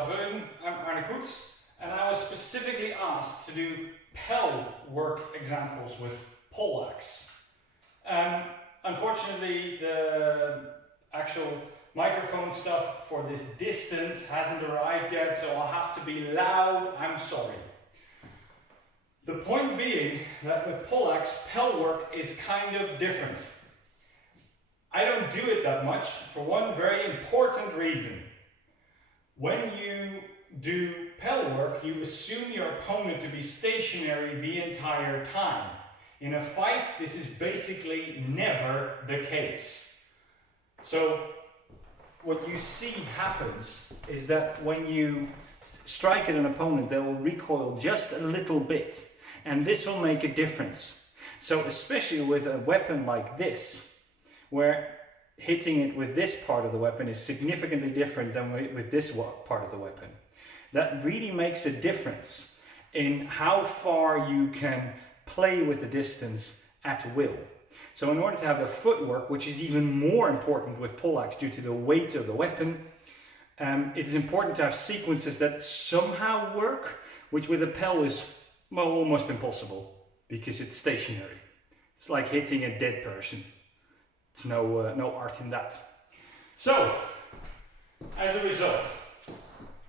Böden, I'm Arne Koets, and I was specifically asked to do pell work examples with Pollaxe. Unfortunately, the actual microphone stuff for this distance hasn't arrived yet, so I'll have to be loud, I'm sorry. The point being that with Pollaxe, pell work is kind of different. I don't do it that much for one very important reason. When you do pell work, you assume your opponent to be stationary the entire time. In a fight, this is basically never the case. So what you see happens is that when you strike at an opponent, they will recoil just a little bit, and this will make a difference. So especially with a weapon like this, where hitting it with this part of the weapon is significantly different than with this part of the weapon. That really makes a difference in how far you can play with the distance at will. So in order to have the footwork, which is even more important with Pollaxe due to the weight of the weapon, it is important to have sequences that somehow work, which with a pell is, well, almost impossible because it's stationary. It's like hitting a dead person. It's no art in that. So, as a result,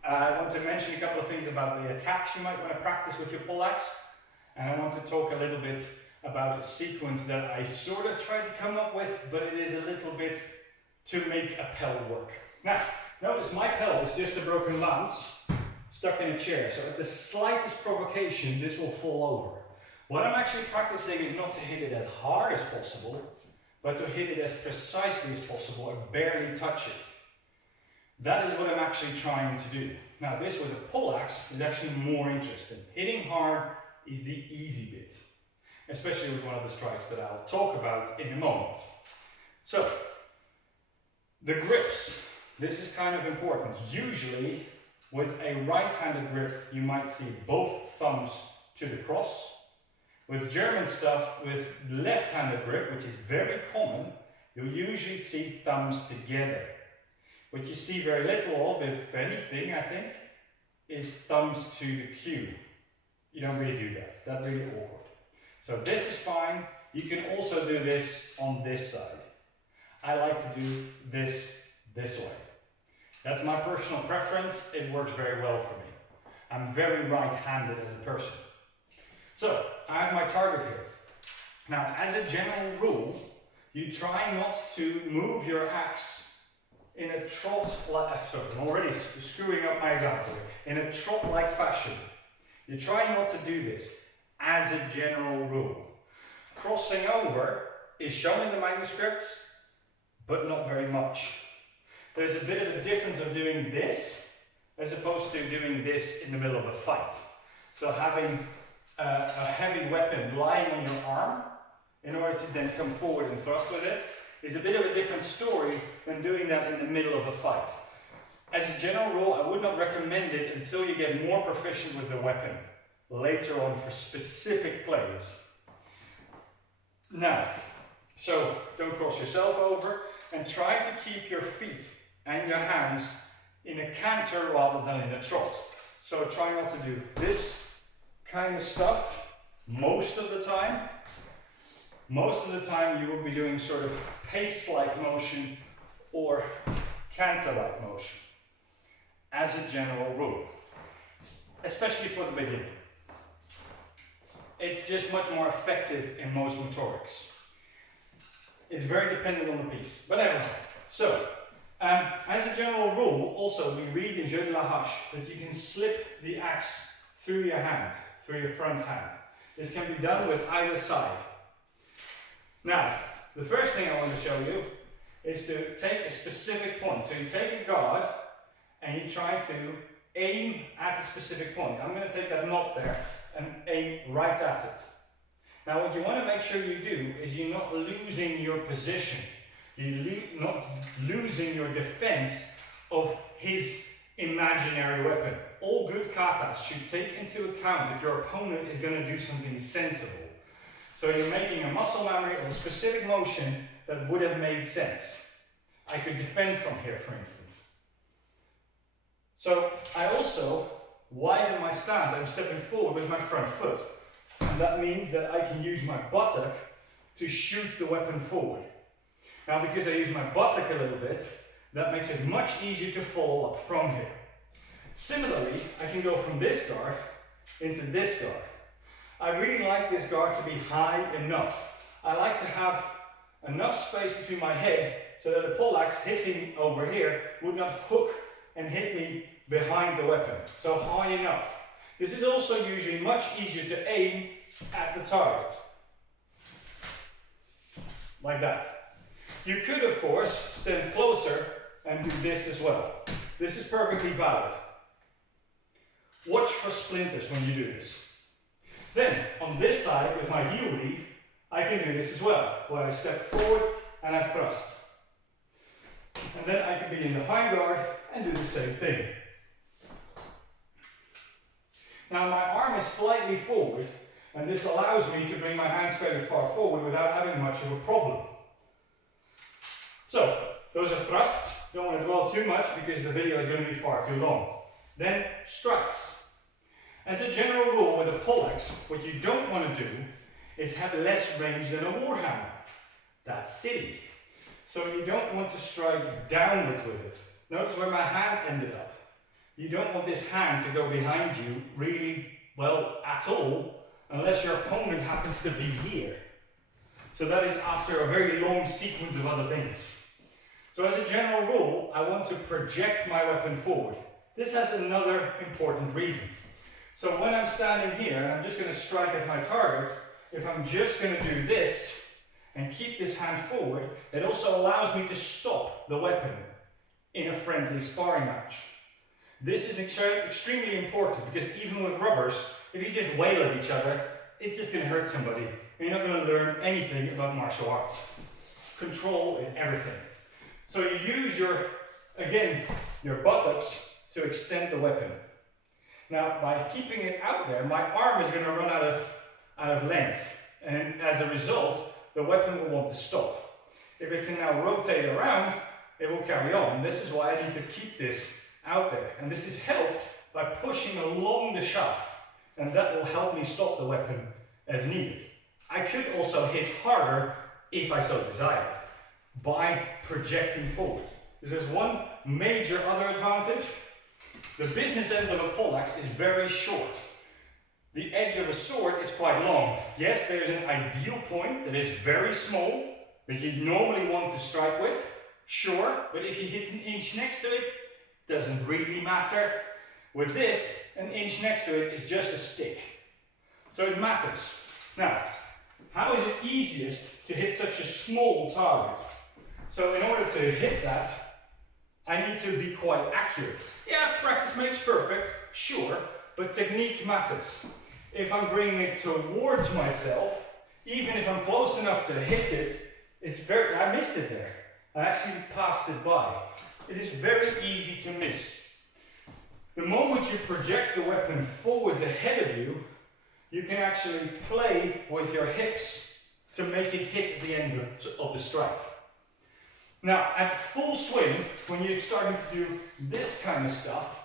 I want to mention a couple of things about the attacks you might want to practice with your Pollaxe, and I want to talk a little bit about a sequence that I sort of tried to come up with, but it is a little bit to make a pell work. Now, notice my pell is just a broken lance stuck in a chair, so at the slightest provocation this will fall over. What I'm actually practicing is not to hit it as hard as possible, but to hit it as precisely as possible and barely touch it. That is what I'm actually trying to do. Now this with a Pollaxe is actually more interesting. Hitting hard is the easy bit, especially with one of the strikes that I'll talk about in a moment. So, the grips. This is kind of important. Usually, with a right-handed grip, you might see both thumbs to the cross. With German stuff, with left-handed grip, which is very common, you'll usually see thumbs together. What you see very little of, if anything, I think, is thumbs to the cue. You don't really do that. That's really awkward. So this is fine. You can also do this on this side. I like to do this way. That's my personal preference. It works very well for me. I'm very right-handed as a person. So, I have my target here. Now, as a general rule, you try not to move your axe in a trot like, sorry, I'm already screwing up my example here. In a trot-like fashion. You try not to do this as a general rule. Crossing over is shown in the manuscripts, but not very much. There's a bit of a difference of doing this as opposed to doing this in the middle of a fight. So having a heavy weapon lying on your arm in order to then come forward and thrust with it is a bit of a different story than doing that in the middle of a fight. As a general rule, I would not recommend it until you get more proficient with the weapon later on for specific plays. Now, so don't cross yourself over and try to keep your feet and your hands in a canter rather than in a trot. So try not to do this kind of stuff most of the time. Most of the time you will be doing sort of pace-like motion or canter-like motion as a general rule, especially for the beginning. It's just much more effective in most motorics. It's very dependent on the piece, but anyway. So, as a general rule, also we read in Jeu de la Hache that you can slip the axe through your hand, through your front hand. This can be done with either side. Now, the first thing I want to show you is to take a specific point. So you take a guard and you try to aim at a specific point. I'm going to take that knot there and aim right at it. Now what you want to make sure you do is you're not losing your position. You're not losing your defense of his imaginary weapon. All good katas should take into account that your opponent is going to do something sensible. So you're making a muscle memory of a specific motion that would have made sense. I could defend from here, for instance. So I also widen my stance. I'm stepping forward with my front foot. And that means that I can use my buttock to shoot the weapon forward. Now, because I use my buttock a little bit, that makes it much easier to follow up from here. Similarly, I can go from this guard into this guard. I really like this guard to be high enough. I like to have enough space between my head so that the poleaxe hitting over here would not hook and hit me behind the weapon. So high enough. This is also usually much easier to aim at the target. Like that. You could, of course, stand closer and do this as well. This is perfectly valid. Watch for splinters when you do this. Then, on this side, with my heel lead, I can do this as well, where I step forward and I thrust. And then I can be in the high guard and do the same thing. Now my arm is slightly forward, and this allows me to bring my hands fairly far forward without having much of a problem. So, those are thrusts. Don't want to dwell too much because the video is going to be far too long. Then, strikes. As a general rule with a poleaxe, what you don't want to do is have less range than a warhammer. That's silly. So you don't want to strike downwards with it. Notice where my hand ended up. You don't want this hand to go behind you really well at all, unless your opponent happens to be here. So that is after a very long sequence of other things. So as a general rule, I want to project my weapon forward. This has another important reason. So when I'm standing here and I'm just going to strike at my target, if I'm just going to do this and keep this hand forward, it also allows me to stop the weapon in a friendly sparring match. This is extremely important because even with rubbers, if you just wail at each other, it's just going to hurt somebody. And you're not going to learn anything about martial arts. Control is everything. So you use your buttocks to extend the weapon. Now, by keeping it out there, my arm is going to run out of length. And as a result, the weapon will want to stop. If it can now rotate around, it will carry on. This is why I need to keep this out there. And this is helped by pushing along the shaft. And that will help me stop the weapon as needed. I could also hit harder if I so desired by projecting forward. There's one major other advantage. The business end of a poleaxe is very short. The edge of a sword is quite long. Yes, there's an ideal point that is very small that you normally want to strike with. Sure, but if you hit an inch next to it, doesn't really matter. With this, an inch next to it is just a stick. So it matters. Now, how is it easiest to hit such a small target? So in order to hit that, I need to be quite accurate. Yeah, practice makes perfect, sure, but technique matters. If I'm bringing it towards myself, even if I'm close enough to hit it, I missed it there. I actually passed it by. It is very easy to miss. The moment you project the weapon forwards ahead of you, you can actually play with your hips to make it hit at the end of the strike. Now, at full swing, when you're starting to do this kind of stuff,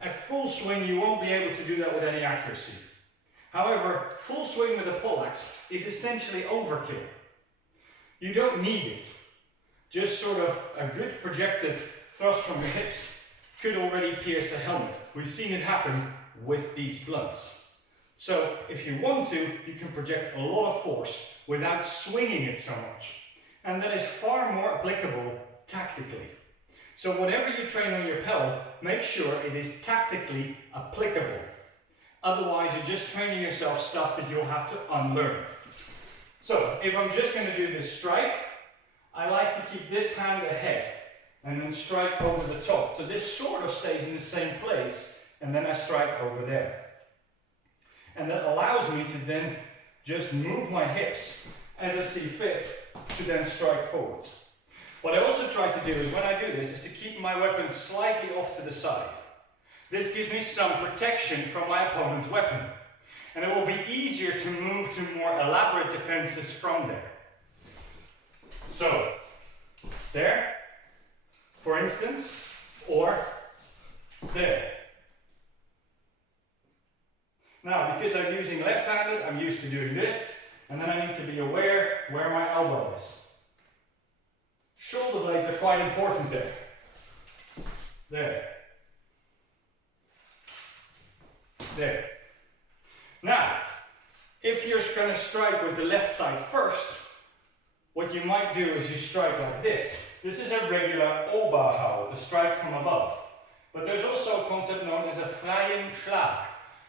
at full swing you won't be able to do that with any accuracy. However, full swing with a poleaxe is essentially overkill. You don't need it. Just sort of a good projected thrust from your hips could already pierce a helmet. We've seen it happen with these blunts. So if you want to, you can project a lot of force without swinging it so much. And that is far more applicable tactically. So whatever you train on your pell, make sure it is tactically applicable. Otherwise you're just training yourself stuff that you'll have to unlearn. So if I'm just going to do this strike, I like to keep this hand ahead and then strike over the top. So this sort of stays in the same place and then I strike over there. And that allows me to then just move my hips as I see fit to then strike forwards. What I also try to do is when I do this is to keep my weapon slightly off to the side. This gives me some protection from my opponent's weapon. And it will be easier to move to more elaborate defenses from there. So, there, for instance, or There. Now, because I'm using left-handed, I'm used to doing this, and then I need to be aware where my elbow is. Shoulder blades are quite important there. There. There. Now, if you're going to strike with the left side first, what you might do is you strike like this. This is a regular Oberhau, a strike from above. But there's also a concept known as a freien Schlag,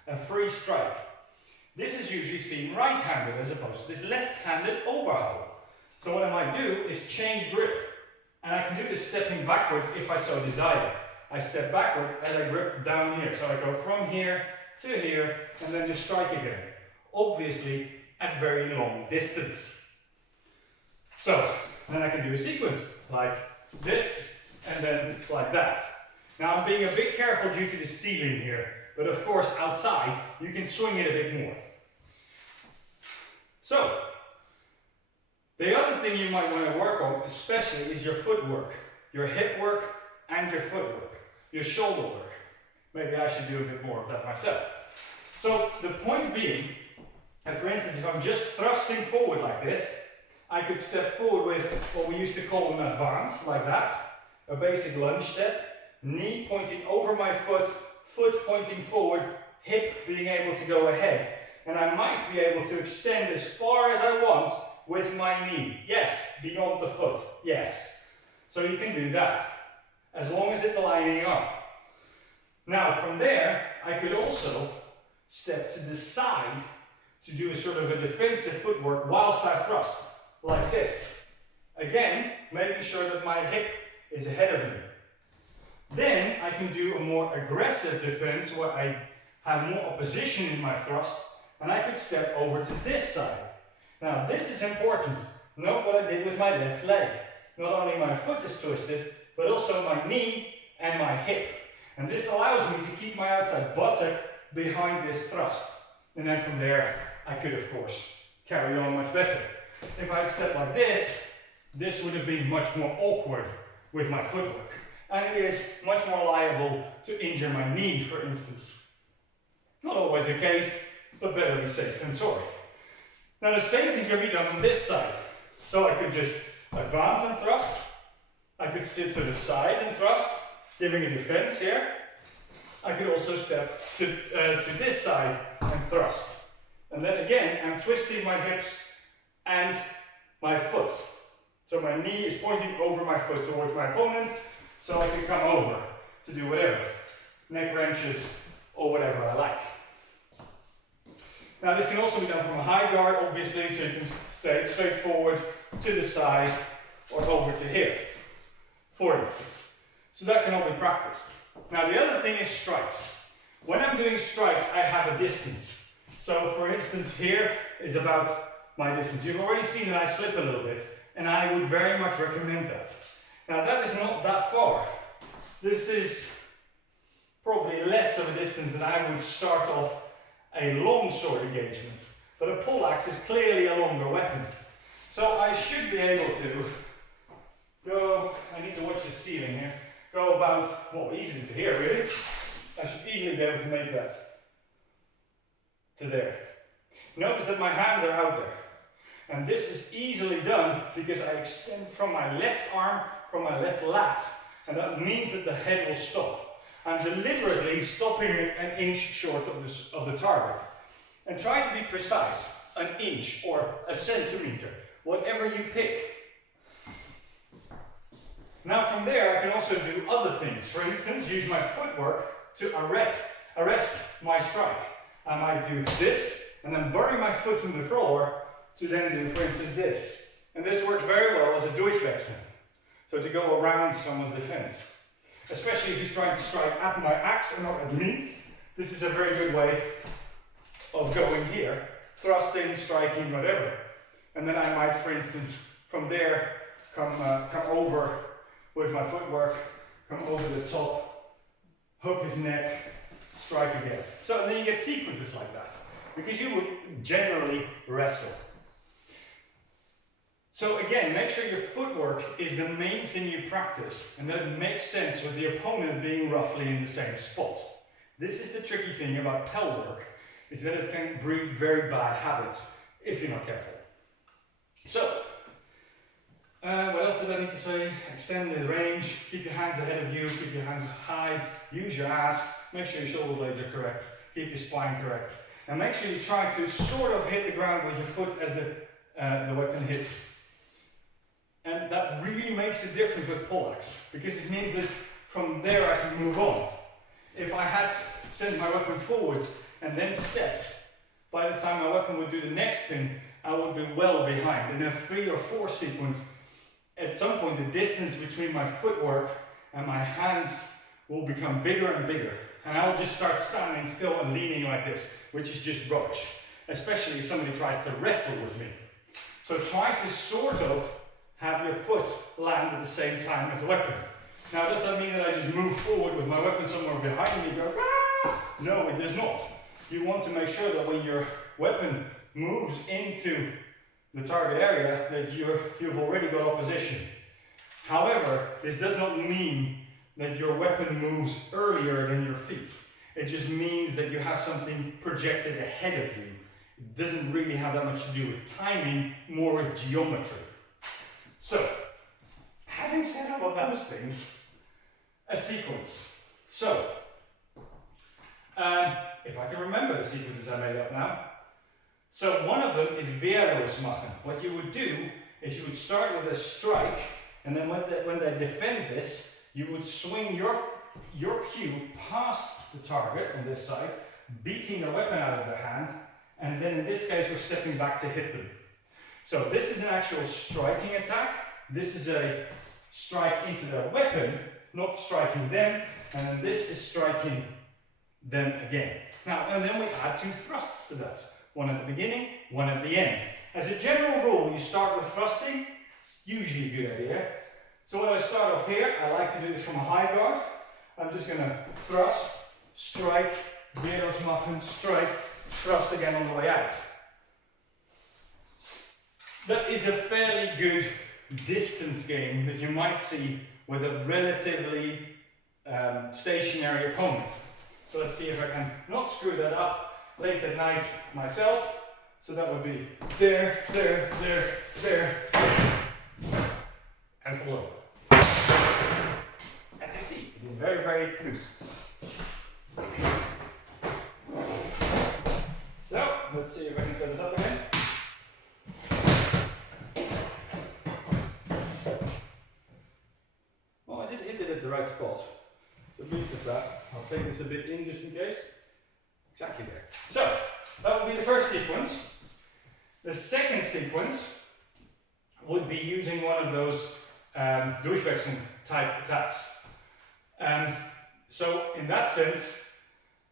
a free strike. This is usually seen right-handed as opposed to this left-handed Oberhau. So what I might do is change grip. And I can do this stepping backwards if I so desire. I step backwards as I grip down here. So I go from here to here and then just strike again. Obviously at very long distance. So then I can do a sequence like this and then like that. Now I'm being a bit careful due to the ceiling here, but of course outside you can swing it a bit more. So the other thing you might want to work on especially is your footwork, your hip work and your footwork, your shoulder work. Maybe I should do a bit more of that myself. So the point being, and for instance, if I'm just thrusting forward like this, I could step forward with what we used to call an advance, like that. A basic lunge step, knee pointing over my foot, foot pointing forward, hip being able to go ahead. And I might be able to extend as far as I want with my knee. Yes, beyond the foot, yes. So you can do that, as long as it's lining up. Now from there, I could also step to the side to do a sort of a defensive footwork whilst I thrust, like this. Again, making sure that my hip is ahead of me. Then I can do a more aggressive defense where I have more opposition in my thrust, and I could step over to this side. Now this is important. Note what I did with my left leg. Not only my foot is twisted, but also my knee and my hip. And this allows me to keep my outside buttock behind this thrust. And then from there, I could of course carry on much better. If I had stepped like this would have been much more awkward with my footwork. And it is much more liable to injure my knee, for instance. Not always the case, but better be safe than sorry. Now the same thing can be done on this side. So I could just advance and thrust. I could sit to the side and thrust, giving a defense here. I could also step to this side and thrust. And then again, I'm twisting my hips and my foot. So my knee is pointing over my foot towards my opponent, so I can come over to do whatever. Neck wrenches or whatever I like. Now this can also be done from a high guard, obviously, so you can stay straight forward to the side or over to here, for instance. So that can all be practiced. Now the other thing is strikes. When I'm doing strikes, I have a distance. So for instance, here is about my distance. You've already seen that I slip a little bit, and I would very much recommend that. Now that is not that far. This is probably less of a distance than I would start off a long sword engagement. But a poleaxe is clearly a longer weapon. So I should be able to go, I need to watch the ceiling here, go about, well, easily to here really. I should easily be able to make that to there. Notice that my hands are out there. And this is easily done because I extend from my left arm, from my left lat, and that means that the head will stop. I'm deliberately stopping it an inch short of the target. And try to be precise, an inch or a centimeter, whatever you pick. Now from there I can also do other things. For instance, use my footwork to arrest my strike. I might do this and then bury my foot in the floor to then do, for instance, this. And this works very well as a durchwechseln. So to go around someone's defense. Especially if he's trying to strike at my axe and not at me. This is a very good way of going here. Thrusting, striking, whatever. And then I might, for instance, from there come over with my footwork, come over the top, hook his neck, strike again. So then you get sequences like that. Because you would generally wrestle. So again, make sure your footwork is the main thing you practice and that it makes sense with the opponent being roughly in the same spot. This is the tricky thing about pell work, is that it can breed very bad habits if you're not careful. So, what else did I need to say? Extend the range, keep your hands ahead of you, keep your hands high, use your ass, make sure your shoulder blades are correct, keep your spine correct. And make sure you try to sort of hit the ground with your foot as the weapon hits. And that really makes a difference with Pollaxe, because it means that from there I can move on. If I had sent my weapon forwards and then stepped, by the time my weapon would do the next thing, I would be well behind. In a 3 or 4 sequence, at some point the distance between my footwork and my hands will become bigger and bigger. And I'll just start standing still and leaning like this, which is just rubbish. Especially if somebody tries to wrestle with me. So try to sort of have your foot land at the same time as the weapon. Now, does that mean that I just move forward with my weapon somewhere behind me and go, ah? No, it does not. You want to make sure that when your weapon moves into the target area, that you've already got opposition. However, this does not mean that your weapon moves earlier than your feet. It just means that you have something projected ahead of you. It doesn't really have that much to do with timing, more with geometry. So, having said all of those things, a sequence. So, if I can remember the sequences I made up now. So one of them is Veros machen. What you would do is you would start with a strike, and then when they defend this, you would swing your cue past the target on this side, beating the weapon out of their hand, and then in this case we're stepping back to hit them. So this is an actual striking attack. This is a strike into their weapon, not striking them, and then this is striking them again. Now, and then we add 2 thrusts to that. One at the beginning, one at the end. As a general rule, you start with thrusting. It's usually a good idea. So when I start off here, I like to do this from a high guard. I'm just going to thrust, strike, Veros machen, strike, thrust again on the way out. That is a fairly good distance game that you might see with a relatively stationary opponent. So let's see if I can not screw that up late at night myself. So that would be there, there, there, there, and full over. As you see, it is very, very loose. So let's see if I can set it up again. Well, I did hit it at the right spot. So at least it's that. I'll take this a bit in just in case. Exactly there. So, that would be the first sequence. The second sequence would be using one of those Durchwechseln type attacks. So, in that sense,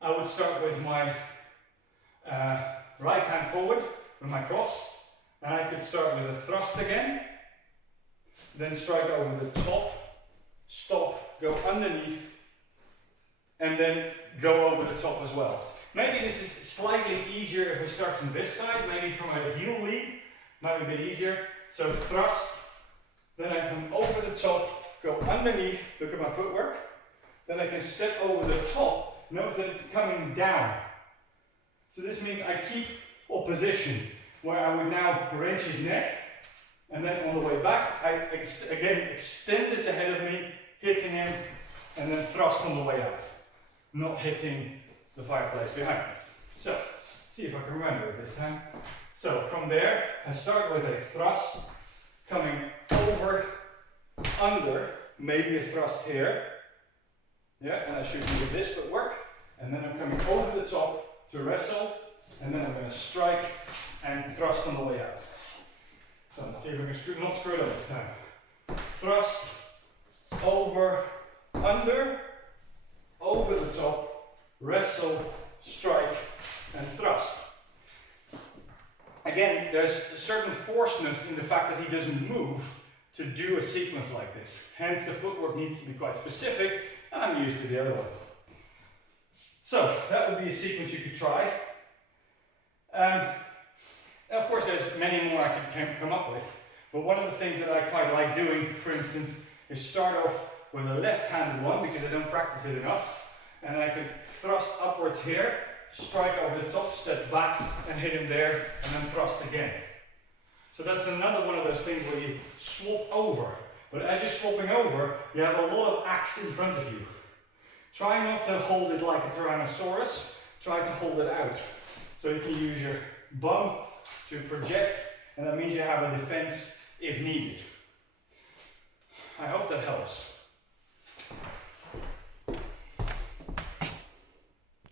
I would start with my right hand forward with my cross, and I could start with a thrust again, then strike over the top, stop, go underneath, and then go over the top as well. Maybe this is slightly easier if we start from this side, maybe from a heel lead, might be a bit easier. So thrust, then I come over the top, go underneath, look at my footwork, then I can step over the top, notice that it's coming down. So this means I keep opposition, where I would now wrench his neck, and then on the way back, I again extend this ahead of me, hitting him, and then thrust on the way out, not hitting the fireplace behind me. So, see if I can remember it this time. So from there, I start with a thrust, coming over, under, maybe a thrust here. Yeah, and I should do this footwork. And then I'm coming over the top to wrestle, and then I'm going to strike and thrust on the way out. So let's see if I can not screw it up this time. Thrust, over, under, over the top, wrestle, strike, and thrust. Again, there's a certain forcedness in the fact that he doesn't move to do a sequence like this. Hence, the footwork needs to be quite specific, and I'm used to the other one. So, that would be a sequence you could try. Of course, there's many more I could come up with, But one of the things that I quite like doing, for instance, is start off with a left-handed one because I don't practice it enough. And I could thrust upwards here, strike over the top, step back and hit him there, and then thrust again. So that's another one of those things where you swap over. But as you're swapping over, you have a lot of axe in front of you. Try not to hold it like a Tyrannosaurus, try to hold it out. So you can use your bum to project, and that means you have a defense if needed. I hope that helps.